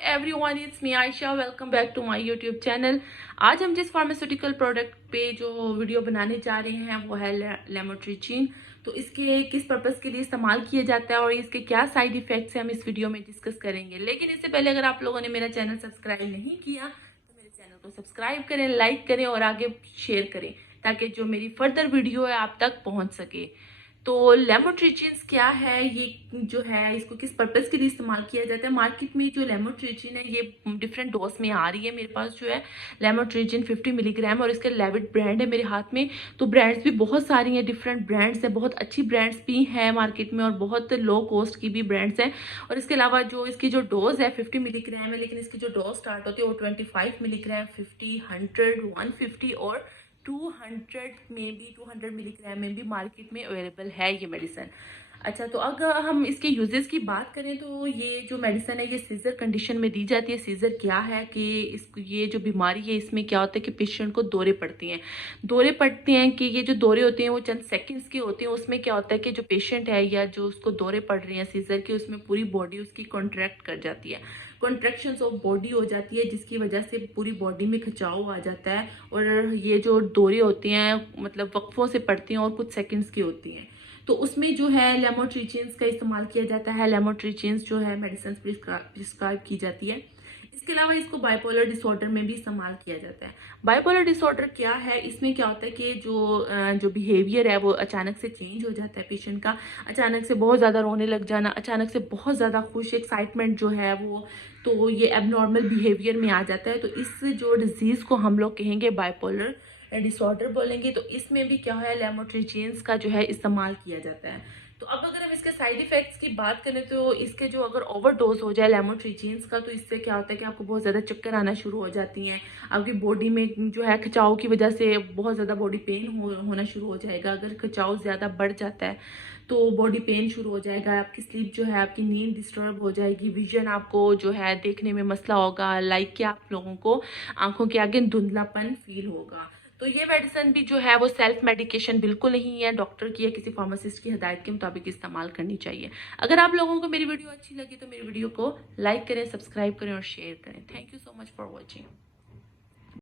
Everyone, it's me Ayesha. Welcome back to my YouTube channel. आज हम जिस फार्मास्यूटिकल प्रोडक्ट पे जो वीडियो बनाने जा रहे हैं वो है लेमोट्रिजीन। तो इसके किस पर्पस के लिए इस्तेमाल किया जाता है और इसके क्या साइड इफेक्ट्स हैं हम इस वीडियो में डिस्कस करेंगे। लेकिन इससे पहले अगर आप लोगों ने मेरा चैनल सब्सक्राइब नहीं किया तो मेरे चैनल को सब्सक्राइब करें, लाइक करें और आगे शेयर करें ताकि जो मेरी फर्दर वीडियो है आप तक पहुँच सके। तो लेमोट्रिजीन क्या है, ये जो है इसको किस पर्पस के लिए इस्तेमाल किया जाता है। मार्केट में जो लेमोट्रिजीन है ये डिफरेंट डोज में आ रही है। मेरे पास जो है लेमोट्रिजीन 50 मिलीग्राम और इसके लेविट ब्रांड है मेरे हाथ में। तो ब्रांड्स भी बहुत सारी हैं, डिफरेंट ब्रांड्स हैं, बहुत अच्छी ब्रांड्स भी हैं मार्केट में और बहुत लो कॉस्ट की भी ब्रांड्स हैं। और इसके अलावा जो इसकी जो डोज है 50 मिलीग्राम है, लेकिन इसकी जो डोज स्टार्ट होती है वो 25 मिलीग्राम, 50, 100, 150 और 200 में भी 200 मिलीग्राम में भी मार्केट में अवेलेबल है ये मेडिसिन। अच्छा, तो अगर हम इसके यूजेस की बात करें तो ये जो मेडिसिन है ये सीजर कंडीशन में दी जाती है। सीजर क्या है कि ये जो बीमारी है इसमें क्या होता है कि पेशेंट को दौरे पड़ती हैं। दौरे पड़ते हैं कि ये जो दौरे होते हैं वो चंद सेकंड्स के होते हैं। उसमें क्या होता है कि जो पेशेंट है या जो उसको दौरे पड़ रहे हैं सीजर के, उसमें पूरी बॉडी उसकी कॉन्ट्रैक्ट कर जाती है, कॉन्ट्रैक्शंस ऑफ बॉडी हो जाती है, जिसकी वजह से पूरी बॉडी में खिंचाव आ जाता है। और ये जो दौरे होती हैं मतलब वक्फों से पड़ती हैं और कुछ सेकंड्स की होती हैं। तो उसमें जो है लेमोट्रिजीन्स का इस्तेमाल किया जाता है। लेमोट्रिजीन्स जो है मेडिसिन प्रिस्क्राइब की जाती है। इसके अलावा इसको बाइपोलर डिसऑर्डर में भी इस्तेमाल किया जाता है। बाइपोलर डिसऑर्डर क्या है, इसमें क्या होता है कि जो बिहेवियर है वो अचानक से चेंज हो जाता है पेशेंट का। अचानक से बहुत ज़्यादा रोने लग जाना, अचानक से बहुत ज़्यादा खुश, एक्साइटमेंट जो है वो, तो ये एबनॉर्मल बिहेवियर में आ जाता है। तो इस जो डिजीज़ को हम लोग कहेंगे बाइपोलर डिसऑर्डर बोलेंगे। तो इसमें भी क्या है लेमोट्रिजीन्स का जो है इस्तेमाल किया जाता है। तो अब अगर हम इसके साइड इफेक्ट्स की बात करें तो इसके जो अगर ओवरडोज हो जाए लेमोट्रिजीन्स का तो इससे क्या होता है कि आपको बहुत ज़्यादा चक्कर आना शुरू हो जाती हैं। आपकी बॉडी में जो है खिंचाव की वजह से बहुत ज़्यादा बॉडी पेन होना शुरू हो जाएगा। अगर खिंचाव ज़्यादा बढ़ जाता है तो बॉडी पेन शुरू हो जाएगा। आपकी स्लीप जो है, आपकी नींद डिस्टर्ब हो जाएगी। विजन आपको जो है देखने में मसला होगा, लाइक कि आप लोगों को आंखों के आगे धुंधलापन फील होगा। तो ये मेडिसिन भी जो है वो सेल्फ मेडिकेशन बिल्कुल नहीं है, डॉक्टर की या किसी फार्मासिस्ट की हिदायत के मुताबिक इस्तेमाल करनी चाहिए। अगर आप लोगों को मेरी वीडियो अच्छी लगी तो मेरी वीडियो को लाइक करें, सब्सक्राइब करें और शेयर करें। Thank you so much for watching.